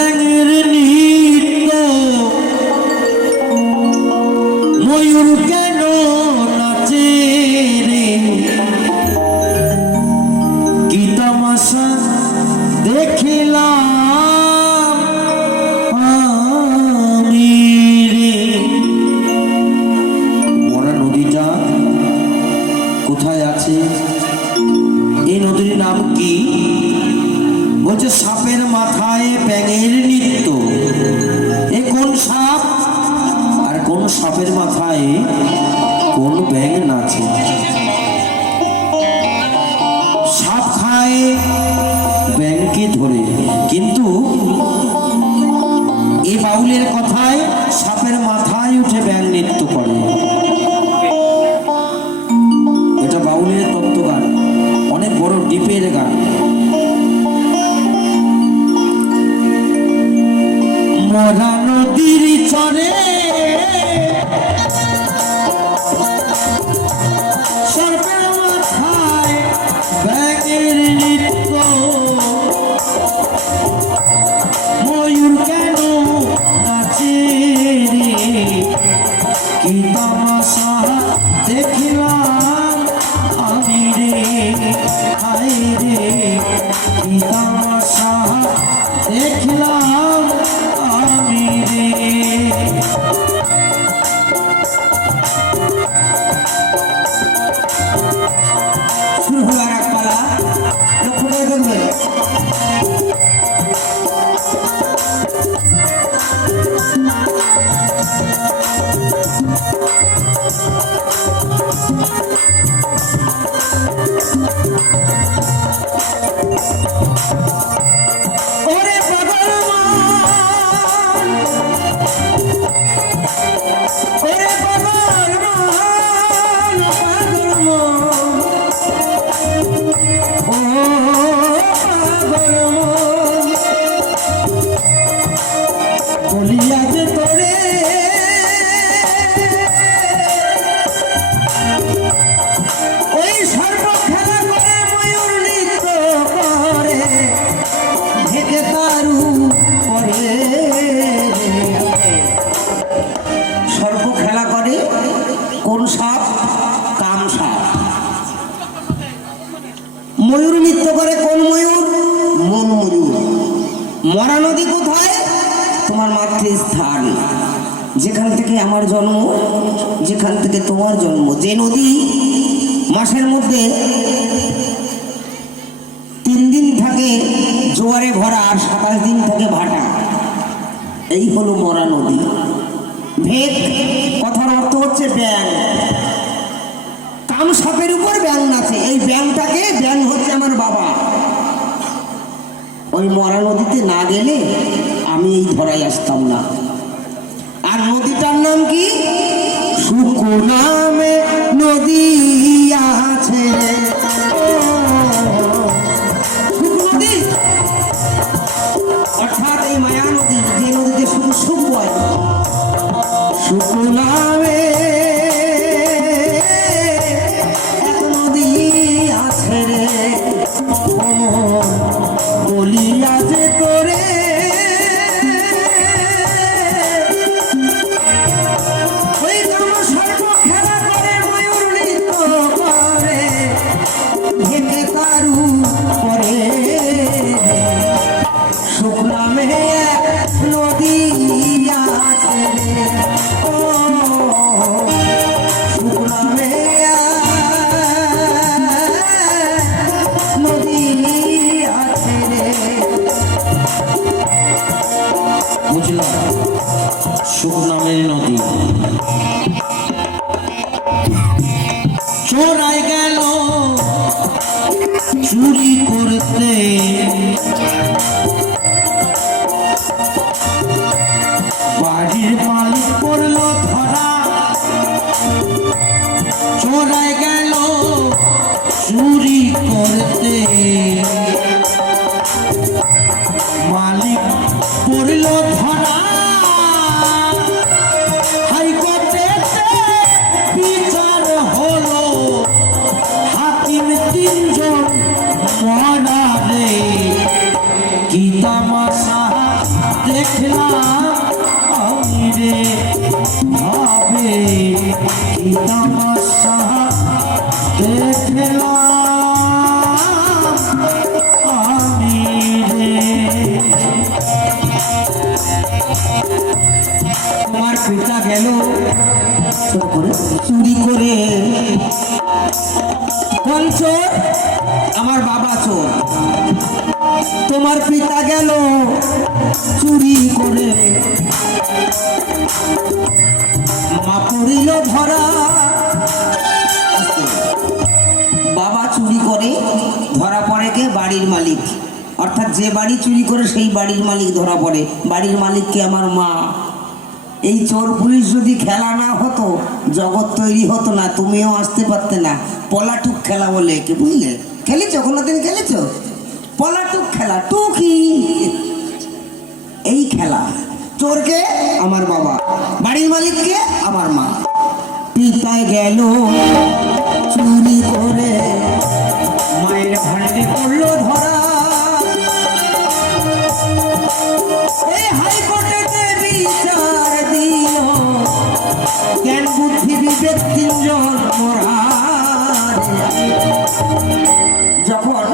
ব্যাঙের নৃত্য ময়ূর কেন নাচে রে কি তামাশা দেখিলাম আমি রে। মরা নদীটা কোথায় আছে? এই নদীর নাম কি? বলছে সাপের মাথায় ব্যাঙের নৃত্য। এ কোন সাপ আর কোন সাপের মাথায় কোন ব্যাঙ নাচে? সাপ খায় ব্যাঙকে ধরে, কিন্তু এই বাউলের কথায় সাপের মাথায় উঠে ব্যাঙ নৃত্য করে। এটা বাউলের তত্ত্বগান, অনেক বড় ডিপের গান। মরা নদীর চরে সর্বের মাথায় ব্যাঙের নৃত্য ময়ূর কেন নাচে রে কি তামাশা দেখিলাম আমি রে হায় রে কি তামাশা দেখলাম আমি রে। শুরু হলো আর এক পালা, লক্ষ্য করে দেখবেন। ওরে পাগল মন, ওরে পাগল মন, পাগল মন, ও পাগল মন, বলিয়া যে তোরে ওই সর্ব খেলা করে ময়ূর নৃত্য করে ঢেকে তারু করে। সর্ব খেলা করে কোন সাপ? কাম সাপ। ময়ূর নৃত্য করে কোন ময়ূর? মন ময়ূর। মরা নদী কোথায়? তোমার মাতৃস্থান, যেখান থেকে আমার জন্ম, যেখান থেকে তোমার জন্ম। যে নদী মাসের মধ্যে 3 দিন থাকে জোয়ারে ভরা আর 27 দিন থাকে ভাটা, এই হলো মরা নদী। ভেক কথার অর্থ হচ্ছে ব্যাঙ। কাম সাপের উপর ব্যাঙ নাচে। এই ব্যাঙটাকে, ব্যাঙ হচ্ছে আমার বাবা। ওই মরা নদীতে না গেলে আমি এই ধরায় আসতাম না। আর নদীটার নাম কি? শুকু নামে নদী আছে। শুকু নদী অর্থাৎ এই মায়া নদী, যে নদীতে শুধু সুখ হয়। শুকু নামে এক নদী আছে রে বলিয়া যে তোরে ওই কোন সর্ব খেলা করে ময়ূর নৃত্য করে ঢেকে তারু করে। শুকনামে এক নদী আছে রে ও শুকনামে নদী আছে রে। বুঝলাম, শুকনামের নদী। চোরাই গেল চুরি করতে বাড়ির মালিক পড়লো ধরা। চোরাই গেল চুরি করতে মালিক পড়লো ধরা। হাইকোর্টে বিচার হলো, হাকিম 3 জন মরা রে কি তামাশা তামাশা দেখলাম আমি রে। তোমার পিতা গেল চুরি করে। কোন চোর? আমার বাবা চোর। তোমার পিতা গেল চুরি করে, মা পড়িল ধরা। বাবা চুরি করে ধরা পড়ে কে? বাড়ির মালিক। অর্থাৎ যে বাড়ি চুরি করে সেই বাড়ির মালিক ধরা পড়ে। বাড়ির মালিককে আমার মা। এই চোর পুলিশ যদি খেলা না হতো জগৎ তৈরি হতো না, তুমিও আসতে পারতে না। পলাটুক খেলা বলে, কি বুঝলে? খেলেছো? কোনোদিন খেলেছো পলাটুক খেলা? টুকি এই খেলা। চোরকে আমার বাবা, বাড়ির মালিককে আমার মা। পিতায় গেল চুরি করে, মায়ের ভান্ডে পড়লো ধরা। এই হাইকোর্টেতে বিচার দিল, জ্ঞান বুদ্ধি বিবেক তিনজন মোরা। যখন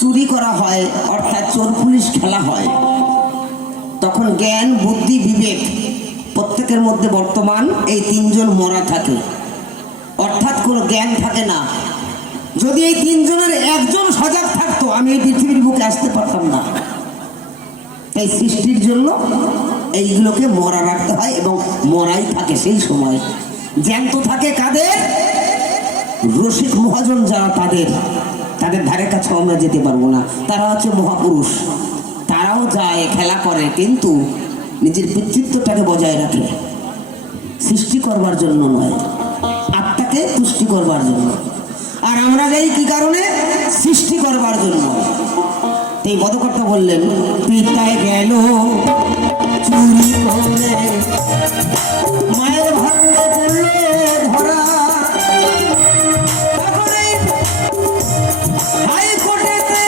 চুরি করা হয় অর্থাৎ চোর পুলিশ খেলা হয়, তখন জ্ঞান বুদ্ধি বিবেক প্রত্যেকের মধ্যে বর্তমান এই তিনজন মরা থাকে, অর্থাৎ কোনো জ্ঞান থাকে না। যদি এই তিনজনের একজন সজাগ থাকতো আমি এই পৃথিবীর বুকে আসতে পারতাম না। এই সৃষ্টির জন্য এইগুলোকে মরা রাখতে হয় এবং মরাই থাকে সেই সময়। জ্যান্ত থাকে কাদের? রসিক মহাজন যারা, তাদের ধারে কাছে আমরা যেতে পারবো না। তারা হচ্ছে মহাপুরুষ, তারাও যায় খেলা করে, কিন্তু নিজের পিতৃত্বটাকে বজায় রাখে। সৃষ্টি করবার জন্য নয়, আত্মাকে তুষ্টি করবার জন্য। আর আমরা যাই কি কারণে? সৃষ্টি করবার জন্য। এই বদকর্তা বললেন পিতায় গেল চুরি করে, মায়ের ভান্ডে পড়লো ধরা। হাইকোর্টেতে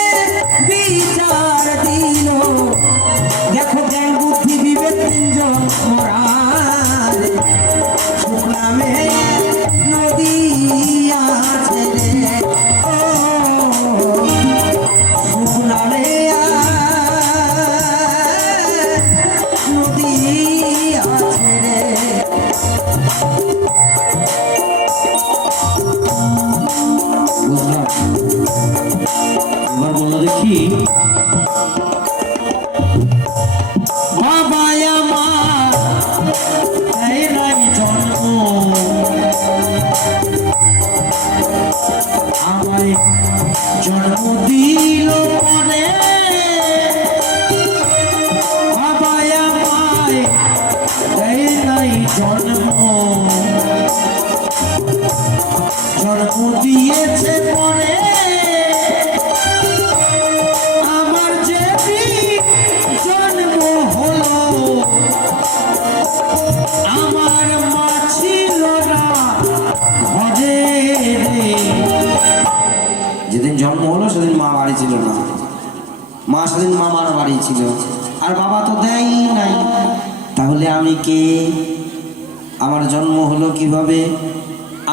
বিচার দিল, দেখো জ্ঞান বুদ্ধি বিবেক তিনজন মোরা। শুকনামে নদী আছে রে, ও শুকনামে নদী আছে রে। বুঝলাম। এবার বলো দেখি, বাবা আমার এই নাই জন্ম, আমায় জন্ম দিল পরে। বাবা আমায় এই নাই জন্ম, জন্ম দিয়েছে পরে। আমার যে জন্ম হলো, আমার মা ছিল না ঘরে রে। যেদিন জন্ম হলো সেদিন মা বাড়ি ছিল না, মা সেদিন মামার বাড়ি ছিল, আর বাবা তো দেয়ই নাই। তাহলে আমি কে? আমার জন্ম হলো কিভাবে?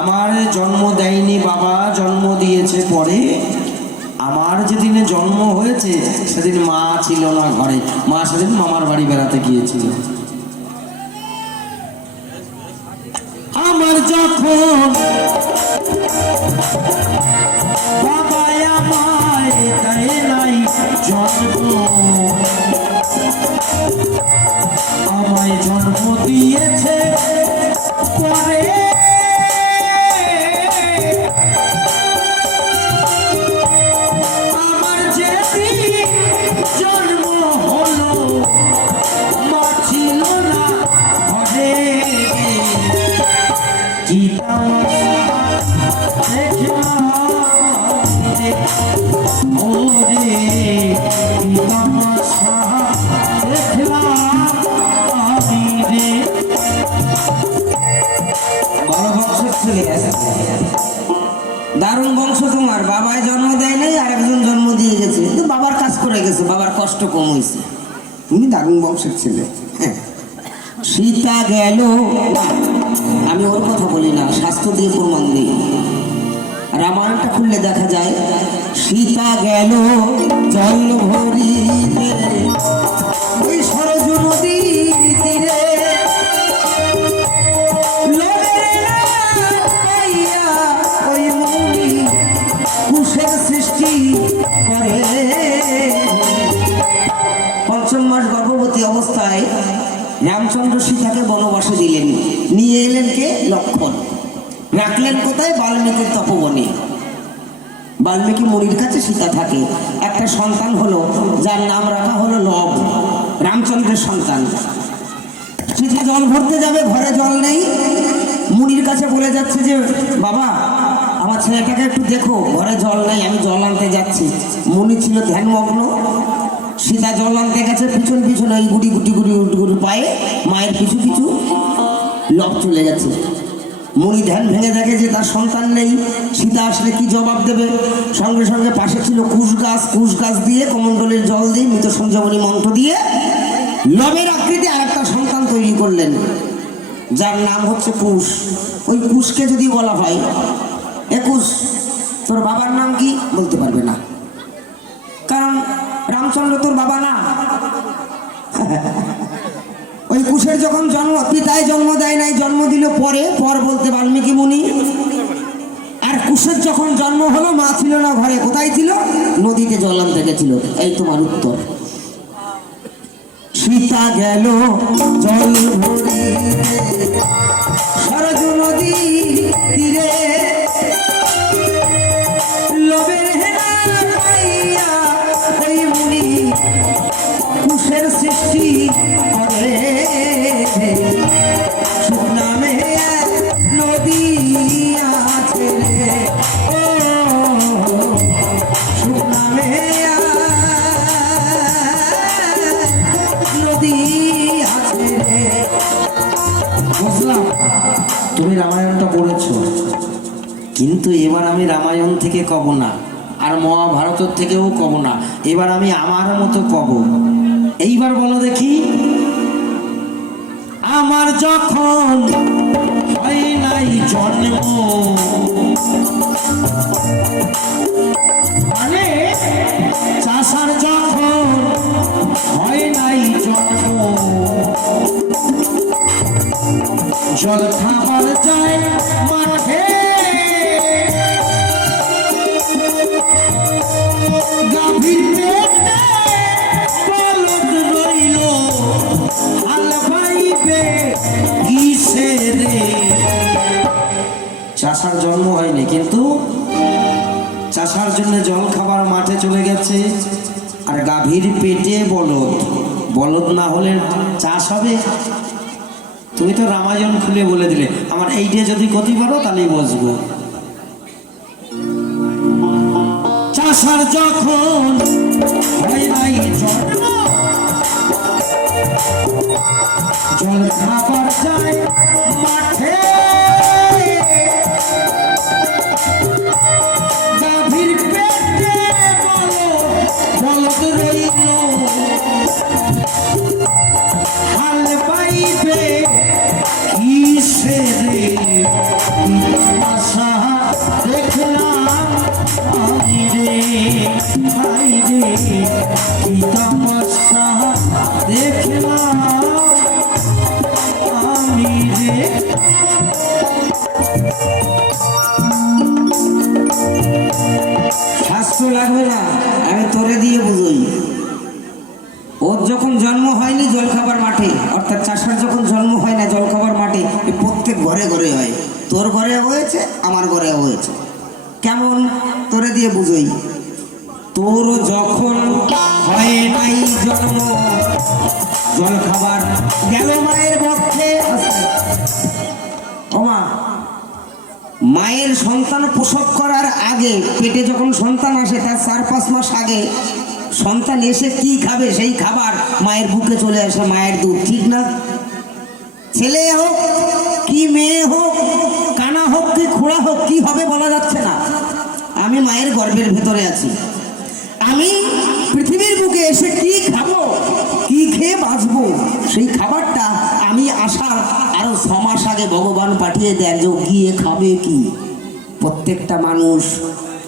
আমার জন্ম দেয়নি বাবা, জন্ম দিয়েছে পরে। আমার যেদিনে জন্ম হয়েছে সেদিন মা ছিল না ঘরে, মা সেদিন মামার বাড়ি বেড়াতে গিয়েছিল। আমার যখন বাবা আমায় দেয় নাই জন্ম, আমায় জন্ম দিয়েছে পরে। আমার যেদিন জন্ম হলো, মা ছিল না ঘরে। কি তামাশা দেখলাম রে, ওরে কি তামাশা দেখলাম আমি রে। বড় বংশ চলে গেছে, দারুণ বংশ তোমার। বাবায় জন্ম দেয় নাই, আর একজন জন্ম দিয়ে গেছে, কিন্তু বাবার কাজ করে গেছে, বাবার কষ্ট কম হয়েছে। তুমি দারুণ বংশের ছেলে। সীতা গেল আমি ওর কথা বলি না, শাস্ত্র দিয়ে প্রমাণ দিই। রামায়ণটা খুললে দেখা যায় সীতা গেল জল ভরিতে ওই সরজ নদীর তীরে, লোভের রাত পাইয়া ওই মুনি কুশের সৃষ্টি করে। পঞ্চম মাস গর্ভবতী অবস্থায় রামচন্দ্র সীতাকে বনবাসে দিলেন, নিয়ে এলেন কে? লক্ষ্মণ। রাখলেন কোথায়? বাল্মীকির তপবনে। বাল্মীকি মুনির কাছে সীতা থাকে। একটা সন্তান হলো, যার নাম রাখা হলো লব, রামচন্দ্রের সন্তান। সীতা জল ভরতে যাবে, ঘরে জল নেই। মুনির কাছে বলে যাচ্ছে যে বাবা আমার ছেলেটাকে একটু দেখো, ঘরে জল নেই, আমি জল আনতে যাচ্ছি। মুনি ছিল ধ্যানমগ্ন। সীতা জল আনতে গেছে, পিছন পিছনে ওই গুটি গুটি গুটি গুটি পায়ে মায়ের পিছু পিছু লব চলে গেছে। মুনি ধ্যান ভেঙে দেখে যে তার সন্তান নেই। সীতা আসলে কি জবাব দেবে? সঙ্গে সঙ্গে পাশে ছিল কুশ গাছ, কুশ গাছ দিয়ে কমণ্ডলের জল দিয়ে মৃত সঞ্জীবনী মন্ত্র দিয়ে লবের আকৃতি আর একটা সন্তান তৈরি করলেন, যার নাম হচ্ছে কুশ। ওই কুশকে যদি বলা হয় এ কুশ তোর বাবার নাম কি, বলতে পারবে না, কারণ রামচন্দ্র তোর বাবা না। ওই কুশের যখন জন্ম, পিতায় জন্ম দেয় নাই, জন্ম দিল পরে, পর বলতে বাল্মীকি মুনি। আর কুশের যখন জন্ম হলো, মা ছিল না ঘরে, কোথায় ছিল? নদীতে জল আনতে গেছিল। এই তোমার উত্তর। সীতা গেল জল ভরিতে সরজ নদী তীরে, লোভের হেনা পাইয়া ওই মুনি কুশের সৃষ্টি করে। সুনামে এক নদী আছে রে, ও সুনামে এক নদী আছে রে। বুঝলাম তুমি রামায়ণটা পড়েছো, কিন্তু এবার আমি রামায়ণ থেকে কব না, আর মহাভারতের থেকেও কব না। এবার আমি আমার মতো কব। এইবার বলো দেখি। আমার যখন হয় নাই জন্ম, মানে চাষার যখন হয় নাই জন্ম, জল খাবার যায় মাঠে, গাভীর পেটে বলদ রইল, হাল বাইবে কিসে রে। চাষার জন্ম হয়নি, কিন্তু চাষার জন্য জল খাবার মাঠে চলে গেছে। আর গাভীর পেটে বলদ, বলদ না হলে চাষ হবে? তুমি তো রামায়ণ খুলে বলে দিলে, আমার এইটা যদি ক্ষতি পারো তাহলেই বসবো। চাষার যখন হয় নাই জন্ম, জল খাবার যায় মাঠে, গাভীর পেটে বলদ রইল, হাল পাইবে কিসে রে। আশা দেখলাম আমি রে, ভাই রে, কি তামাশা দেখলাম আমি রে। শাস্ত্র লাগবে না, আমি তোরে দিয়ে বুঝই। ওর যখন জন্ম হয়নি জলখাবার মাঠে, অর্থাৎ চাষার যখন জন্ম হয় না জলখাবার মাঠে, এ প্রত্যেক ঘরে ঘরে হয়। তোর ঘরে হয়েছে, আমার ঘরে হয়েছে। কেমন? তোরে দিয়ে বুঝই। তোর যখন হয় নাই জন্ম, জলখাবার গেল মায়ের বক্ষে। ও মা, মায়ের সন্তান প্রসব করার আগে, পেটে যখন সন্তান আসে তার 4-5 মাস আগে সন্তান এসে কি খাবে সেই খাবার মায়ের বুকে চলে আসে, মায়ের দুধ, ঠিক না? ছেলে হোক কি মেয়ে হোক, কানা হোক কি খোড়া হোক, কি হবে বলা যাচ্ছে না। আমি মায়ের গর্ভের ভেতরে আছি, আমি পৃথিবীর বুকে এসে কি খাবো, কি খেয়ে বাঁচবো, সেই খাবারটা আমি আসার আরো 6 মাস আগে ভগবান পাঠিয়ে দেন যে ও গিয়ে খাবে কি। প্রত্যেকটা মানুষ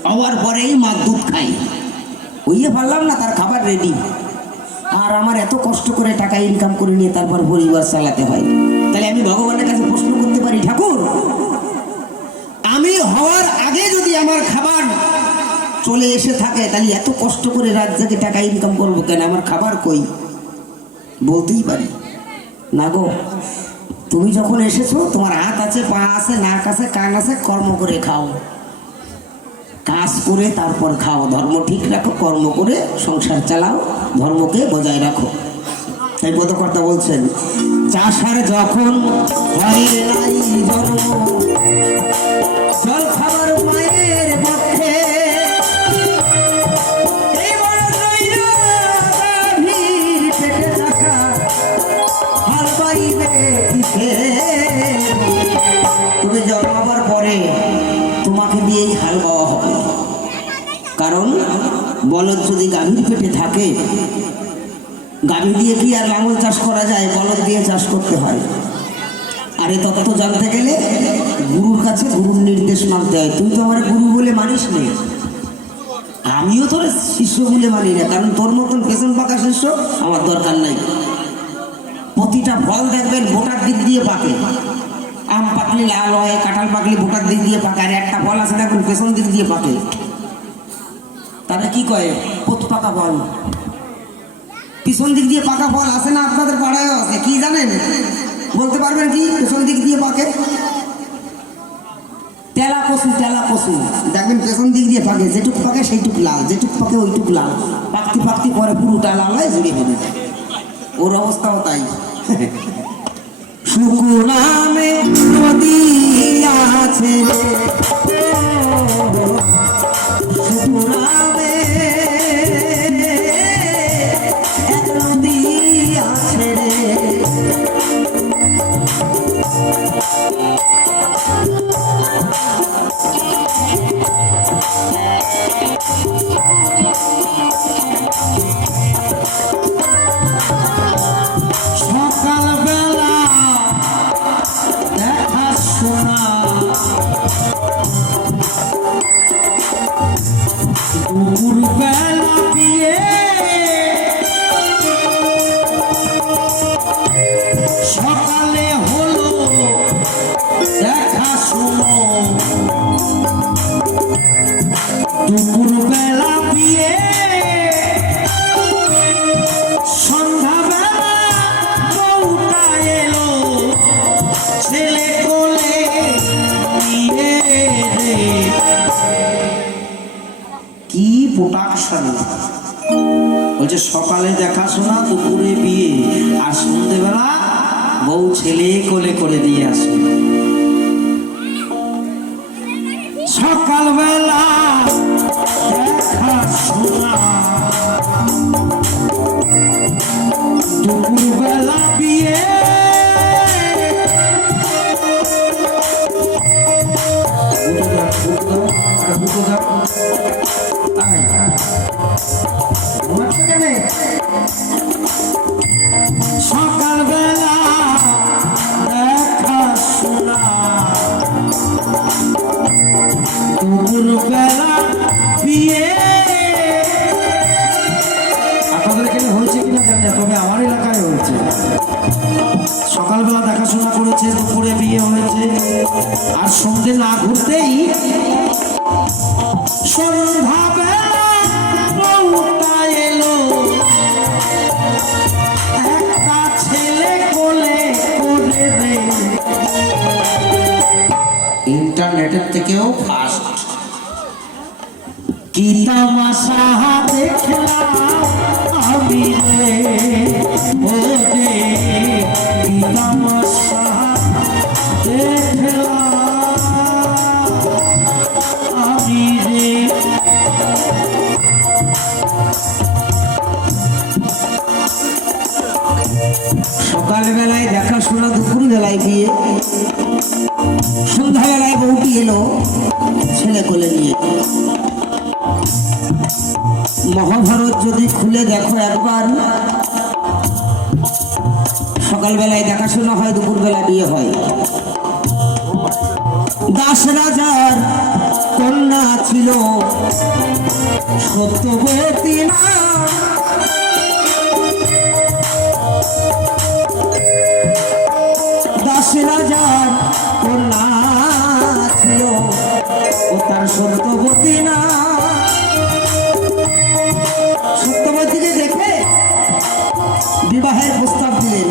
হওয়ার পরেই মা দুধ খায়, ওইয়ে পারলাম না তার খাবার রেডি, আর আমার এত কষ্ট করে টাকা ইনকাম করে নিয়ে তারপর পরিবার চালাতে হয়। তাহলে আমি ভগবানের কাছে প্রশ্ন করতে পারি, ঠাকুর আমি হওয়ার আগে যদি আমার খাবার চলে এসে থাকে তাহলে এত কষ্ট করে রাত জেগে টাকা ইনকাম করবো কেন, আমার খাবার কই? বলতেই পারি না গো, তুমি যখন এসেছো তোমার হাত আছে, পা আছে, নাক আছে, কান আছে, কর্ম করে খাও, কাজ করে তারপর খাও, ধর্ম ঠিক রাখো, কর্ম করে সংসার চালাও, ধর্মকে বজায় রাখো। তাই পদকর্তা বলছেন, চাষার যখন হয় নাই জন্ম, জল খাবার মায়ের পক্ষে, এই বড় রইল গাভীর পেটে চাষা, হাল বাইবে কিসে? তুমি জন্মাবার পরে তোমাকে দিয়েই হাল বাওয়া হবে, কারণ বলদ যদি গাভীর পেটে থাকে, গাভী দিয়ে কি আর লাঙল চাষ করা যায়? বলদ দিয়ে চাষ করতে হয়। আর এই তত্ত্ব জানতে গেলে গুরুর কাছে গুরুর নির্দেশ মানতে হয়। তুই তো আমার গুরু বলে মানিস নে, আমিও তোর শিষ্য বলে মানি না, কারণ তোর মতন পেছন পাকা শিষ্য আমার দরকার নাই। প্রতিটা ফল দেখবেন ভোটার দিক দিয়ে পাকে, আম পাকলে লাল হয়, কাঁঠাল পাকলে ভোটার দিক দিয়ে পাকে, আর একটা ফল আছে দেখুন পেছন দিক দিয়ে পাকে, তাহলে কি কয়? পোত পাকা ফল। পিছন দিক দিয়ে পাকা ফল আছে না আপনাদের পাড়ায়ও আছে, কি জানেন? বলতে পারবেন কি পেছন দিক দিয়ে পাকে? তেলা কচু, তেলা কচু দেখবেন পেছন দিক দিয়ে পাকে, যেটুক পাকে সেইটুক লাল, যেটুক পাকে ওইটুক লাল, পাকতি পাকতি পরে পুরোটা লাল হয়, জুড়ে হবে। ওর অবস্থাও তাই। শুকুনামে নদী আছে, শুকুনামে এক নদী আছে রে, সকালবেলা দেখা শোনা, দুপুরবেলা বিয়ে, সকালে হলো দেখা শোনো, দুপুরবেলা বিয়ে, সন্ধ্যাবেলা বউটা এলো, ছেলে কোলে নিয়ে রে। কি প্রোডাকশন! বলছে সকালে দেখাশোনা, দুপুরে বিয়ে, আর সন্ধ্যেবেলা বউ ছেলে কোলে করে দিয়ে আসে। সকালবেলা দেখাশোনা, দুপুরবেলা বিয়ে, সকালবেলা দেখাশোনা, দুপুরবেলা বিয়ে। আপনাদের এখানে হয়েছে কিনা জানি না, তবে আমার এলাকায় হয়েছে। সকালবেলা দেখাশোনা করেছে, দুপুরে বিয়ে হয়েছে, আর সন্ধ্যে না ঘুরতেই সন্ধ্যাবেলা বউটা এলো, একটা ছেলে কোলে করে রে। ইন্টারনেটের থেকেও ফাস্ট। কি তামাশা দেখলাম আমি রে, ও রে কি তামাশা দেখলাম আমি রে। সকালবেলায় দেখাশোনা, দুপুর বেলায় বিয়ে, সন্ধ্যাবেলায় বউটি এলো ছেলে কোলে নিয়ে। মহাভারত যদি খুলে দেখো একবার, সকালবেলায় দেখাশোনা হয়, দুপুরবেলা বিয়ে হয়। দাস রাজার কন্যা ছিল সত্যবতী না, দাস রাজার কন্যা ছিল ও তার সত্যবতী না। সত্যবতীকে দেখে বিবাহের প্রস্তাব দিলেন।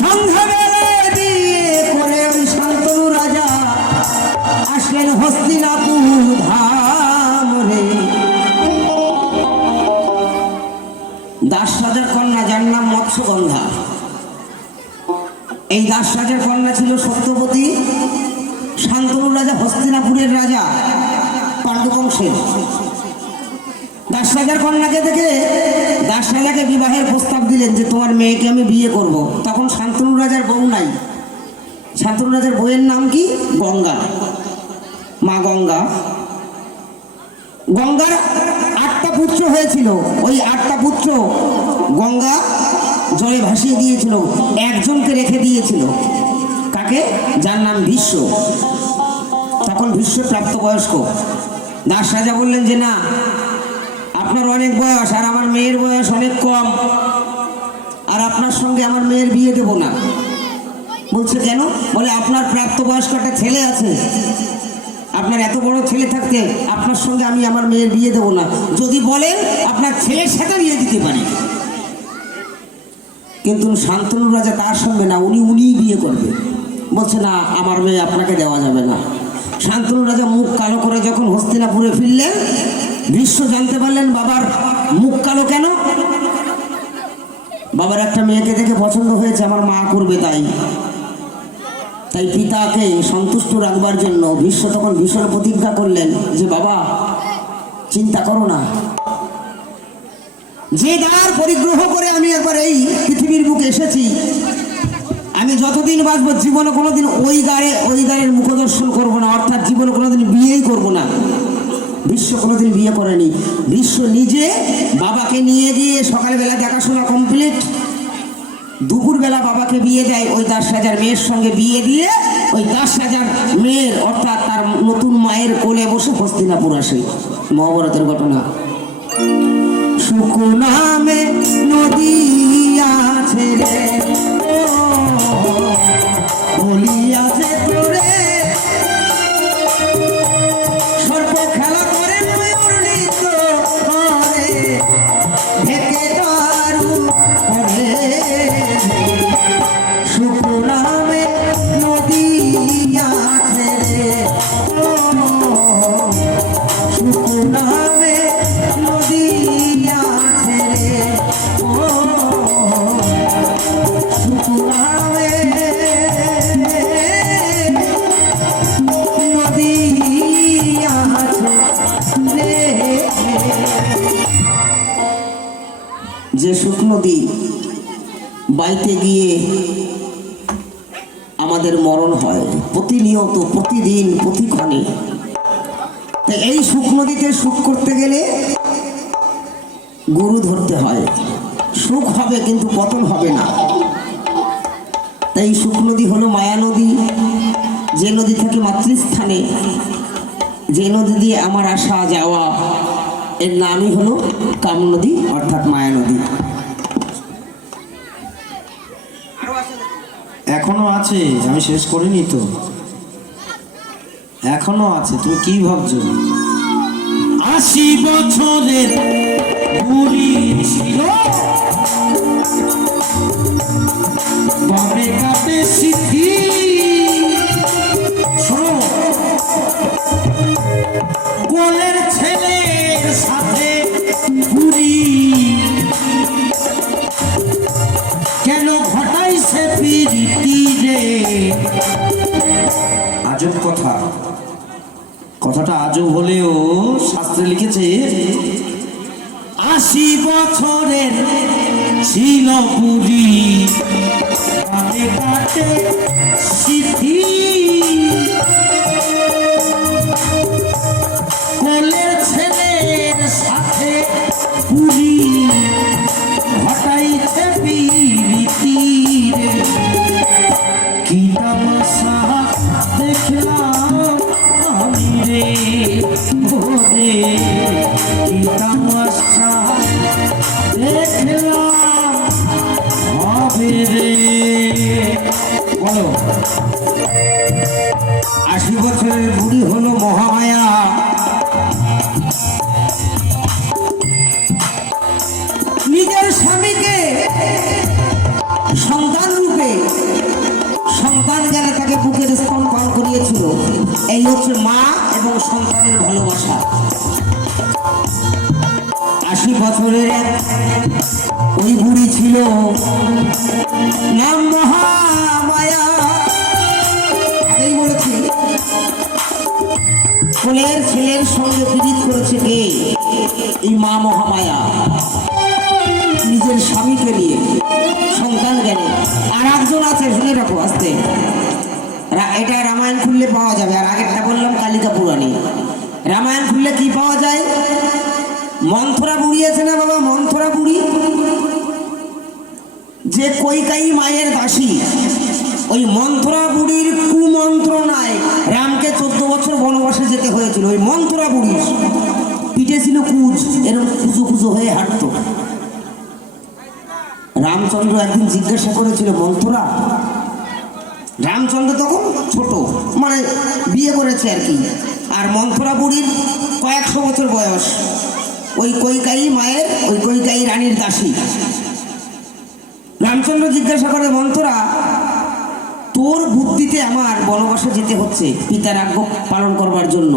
সন্ধ্যাবেলায় বিয়ে করে ওই শান্তনু রাজা আসলেন হস্তিনাপুর ধাম রে। দাস রাজার কন্যা, যার নাম মৎস্যগন্ধা। এই দাস রাজার কন্যা ছিল সত্যবতী। শান্তনু রাজা হস্তিনাপুরের রাজা, পাণ্ডু বংশের। দাস রাজার কন্যাকে দেখে দাস রাজাকে বিবাহের প্রস্তাব দিলেন যে তোমার মেয়েকে আমি বিয়ে করব। তখন শান্তনু রাজার বউ নাই। শান্তনু রাজার বউয়ের নাম কি? গঙ্গা, মা গঙ্গা। গঙ্গার 8টা পুত্র হয়েছিল। ওই 8টা পুত্র গঙ্গা জলে ভাসিয়ে দিয়েছিল, একজনকে রেখে দিয়েছিল। কাকে? যার নাম ভীষ্ম। তখন ভীষ্ম প্রাপ্তবয়স্ক। দাস রাজা বললেন যে না, আপনার অনেক বয়স আর আমার মেয়ের বয়স অনেক কম, আর আপনার সঙ্গে আমার মেয়ের বিয়ে দেব না। বলছে কেন? বলে আপনার প্রাপ্তবয়স্ক একটা ছেলে আছে, আপনার এত বড় ছেলে থাকতে আপনার সঙ্গে আমি আমার মেয়ের বিয়ে দেব না। যদি বলেন আপনার ছেলের সাথে বিয়ে দিতে পারি। কিন্তু শান্তনু রাজা তার সঙ্গে না, উনিই বিয়ে করবে। বলছে না, আমার মেয়ে আপনাকে দেওয়া যাবে না। শান্তনু রাজা মুখ কালো করে যখন হস্তিনাপুরে ফিরলেন, ভীষ্ম জানতে পারলেন বাবার মুখ কালো কেন। বাবার একটা মেয়েকে দেখে পছন্দ হয়েছে, আমার মা করবে তাই। তাই পিতাকে সন্তুষ্ট রাখবার জন্য ভীষ্ম তখন ভীষণ প্রতিজ্ঞা করলেন যে বাবা চিন্তা করো না, যে দ্বার পরিগ্রহ করে আমি একবার এই পৃথিবীর বুকে এসেছি, আমি যতদিন বাঁচবো জীবনে কোনোদিন ওই দ্বারের মুখদর্শন করবো না, অর্থাৎ জীবনে কোনোদিন বিয়েই করবো না। ভীষ্ম কোনোদিন বিয়ে করেনি। ভীষ্ম নিজে বাবাকে নিয়ে গিয়ে সকালবেলা দেখাশোনা কমপ্লিট, দুপুরবেলা বাবাকে বিয়ে দেয় ওই দাস রাজার মেয়ের সঙ্গে। বিয়ে দিয়ে ওই দাস রাজার মেয়ের অর্থাৎ তার নতুন মায়ের কোলে বসে হস্তিনাপুর আসে। মহাভারতের ঘটনা। সুখ নামে নদী আছে রে, বলি আছে তোরে, সর্প খেলা করে ময়ূর নৃত্য করে, ঢেকে দারু করে। সুখ নামে নদী আছে রে, সুখ নামে নদী আছে রে, সুখ নামে নদী আছে রে। যে সুখ নদী বাইতে গিয়ে আমাদের মরণ হয় প্রতিনিয়ত, প্রতিদিন, প্রতিক্ষণে। তাই এই সুখ নদীতে সুখ করতে গেলে গরু ধরতে হয়। সুখ হবে কিন্তু পতন হবে না। তাই সুখ নদী হলো মায়া নদী, যে নদী থেকে মাতৃস্থানে, যে নদী দিয়ে আমার আসা যাওয়া, এর নামই হলো কাম নদী অর্থাৎ মায়া নদী। এখনো আছে, আমি শেষ করিনি তো, এখনো আছে। তুমি কি ভাবছো? 80 বছরের বুড়ি ছিল, বামে কাপে সিদ্ধি। শোনো, কোলের ছেলের সাথে বুড়ি কেন ঘটাইছে পিরিতি রে। আজব কথা, কথাটা আজব হলেও শাস্ত্রে লিখেছে 80 বছরের ছিল বুড়ি, কাটে কাটে সিদ্ধি। কোলের ছেলের সাথে বুড়ি দেখলাম হবে রে। বলো 80 বছরের বুড়ি হলো মহামায়া, নিজের স্বামীকে সন্তান রূপে সন্তান জ্ঞানে তাকে বুকের স্তন পান করিয়েছিল। এই হচ্ছে মা এবং সন্তানের ভালোবাসা। 80 বছরের এক ওই বুড়ি ছিল, নাম মহামায়া। আগেই বলেছি কোলের ছেলের সঙ্গে পীড়িত করেছে কে? এই মা মহামায়া, নিজের স্বামীকে নিয়ে সন্তান জ্ঞানে। আর একজন আছে, শুনে রাখো আস্তে, এটা রামায়ণ খুললে পাওয়া যাবে। আর আগেরটা বললাম কালিকা পুরাণে। রামায়ণ খুললে কি পাওয়া যায়? মন্থরা বুড়ি আছে না বাবা, মন্থরা বুড়ি, যে কৈকেয়ী মায়ের দাসী। ওই মন্থরা বুড়ির কুমন্ত্রণায় রামকে 14 বছর বনবাসে যেতে হয়েছিল। ওই মন্থরা বুড়ির পিঠে ছিল কুচ, এরকম কুচো কুচো হয়ে হাঁটত। রামচন্দ্র একদিন জিজ্ঞাসা করেছিল, মন্থরা, রামচন্দ্র তখন ছোট, মানে বিয়ে করেছে আর কি, আর মন্থরা বুড়ির কয়েকশো বছর বয়স। ওই কৈকেয়ী মায়ের, ওই কৈকেয়ী রানীর দাসী। রামচন্দ্র জিজ্ঞাসা করে, মন্থরা, তোর বুদ্ধিতে আমার বনবাসে যেতে হচ্ছে পিতার আজ্ঞা পালন করবার জন্য।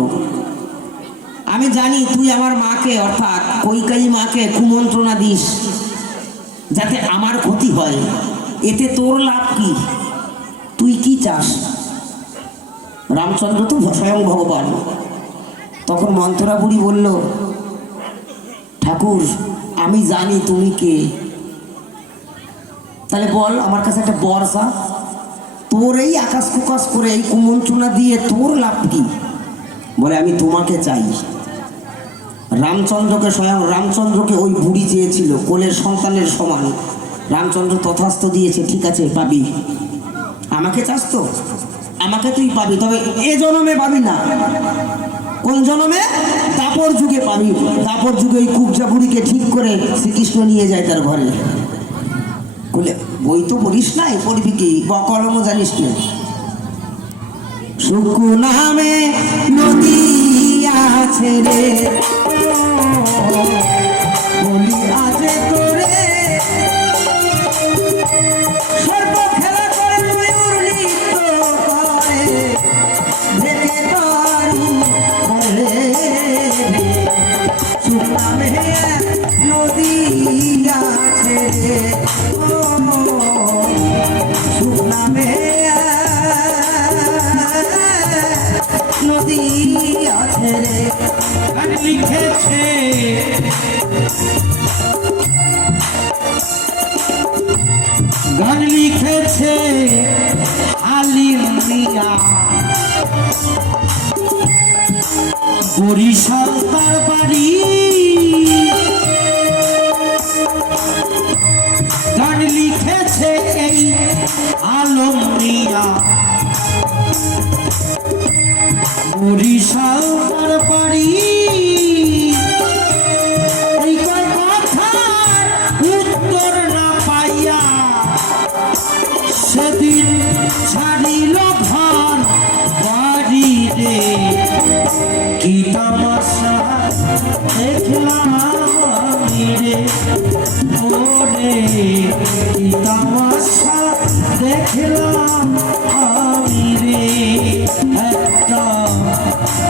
আমি জানি তুই আমার মাকে, অর্থাৎ কৈকেয়ী মাকে কুমন্ত্রণা দিস যাতে আমার ক্ষতি হয়। এতে তোর লাভ কি? তুই কি চাস? রামচন্দ্র তো স্বয়ং ভগবান। তখন মন্থরা বুড়ি বলল, ঠাকুর, আমি জানি তুমি কে, তাহলে বল আমার কাছে একটা বর্ষা। তোর এই আকাশ কুকাশ করে এই কুমন্ত্রণা দিয়ে তোর লাভ কি? বলে, আমি তোমাকে চাই। রামচন্দ্রকে, স্বয়ং রামচন্দ্রকে ওই বুড়ি চেয়েছিল কোলের সন্তানের সমান। রামচন্দ্র তথাস্থ দিয়েছে, ঠিক আছে পাবি। আমাকে চাস তো, আমাকে তুই পাবি, তবে এ জন্মে পাবি না। কোন জন্মে? দাপর যুগে পাবি। দাপর যুগে ওই কুবজা বুড়িকে ঠিক করে শ্রীকৃষ্ণ নিয়ে যায় তার ঘরে। বলে, বই তো পড়িস নাই, পড়বি কি? কলমও জানিস না। শুকু নামে নদী আছে রে, বলি আছে তোরে, সর্ব খেলা করে ময়ূর নৃত্য করে, দেখে তারু বলে, শুকু নামে নদী আছে রে, শুকু নামে নদী আছে রে। গান লিখেছে গান লিখেছে হালিম মিয়া, বরিশাল তার বাড়ি। গান লিখেছে এই আলম মিয়া, বরিশাল তার বাড়ি। এই কথার উত্তর না পাইয়া সেদিন ছাড়িল ঘর বাড়ি রে। কি তামাশা দেখলাম আমি রে, ওরে কি তামাশা দেখলাম আমি রে। একটা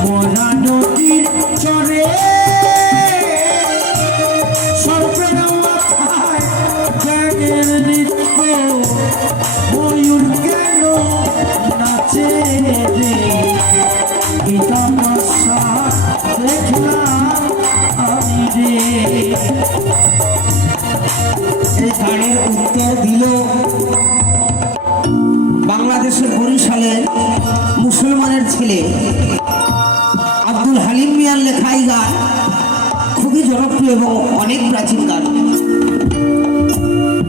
মরা নদীর চরে সর্বের মাথায় ব্যাঙের নৃত্য, ময়ূর কেন নাচে রে। কি তামাশা দেখলাম আমি রে। এই গানের উত্তর দিল বাংলাদেশের বরিশালের মুসলমানের ছেলে আব্দুল হালিম মিয়ার লেখা এই গান। খুবই জনপ্রিয় এবং অনেক প্রাচীন গান।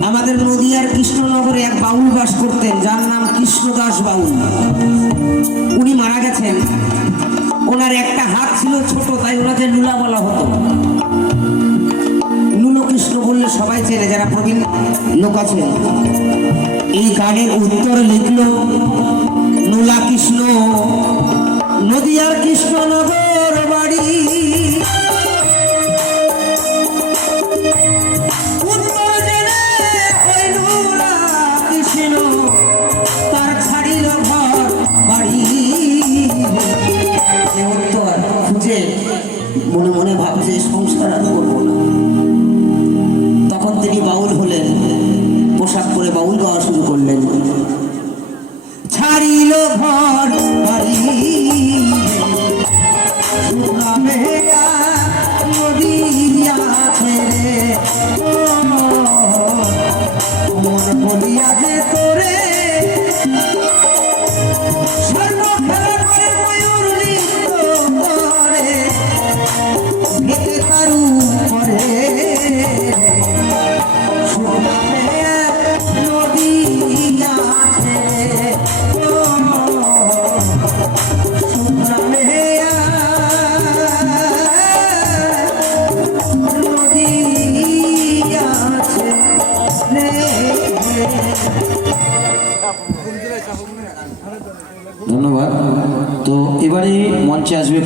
আমাদের নদিয়ার কৃষ্ণনগরে এক বাউল বাস করতেন, যার নাম কৃষ্ণদাস বাউল। উনি মারা গেছেন। ওনার একটা হাত ছিল ছোট, তাই ওনাকে নুলা বলা হতো। নুলো কৃষ্ণ বললে সবাই চেনে যারা প্রবীণ লোক আছেন, এই গানের উত্তর লিখলো নুলা কৃষ্ণ, নদিয়ার কৃষ্ণনগর বাড়ি। উত্তর জেনে ওই নুলা কৃষ্ণ তার ছাড়িল ঘর বাড়ি। যে উত্তর খুঁজে মনে মনে ভাবছে সংসার আর করবো না, তখন তিনি বাউল হলেন, পোশাক পরে বাউল গাওয়া শুরু করলেন। ছাড়িল ঘর বাড়ি সুনামেয়া নদিয়া ছেড়ে, মন বলিয়া যে তোরে সর্বখেলা করে ময়ূর নৃত্য করে, ভেতে তারু করে সুনামেয়া নদিয়া ছেড়ে, সুনামেয়া নদিয়া ছেড়ে। ধন্যবাদ। তো এবারে মঞ্চে আসবে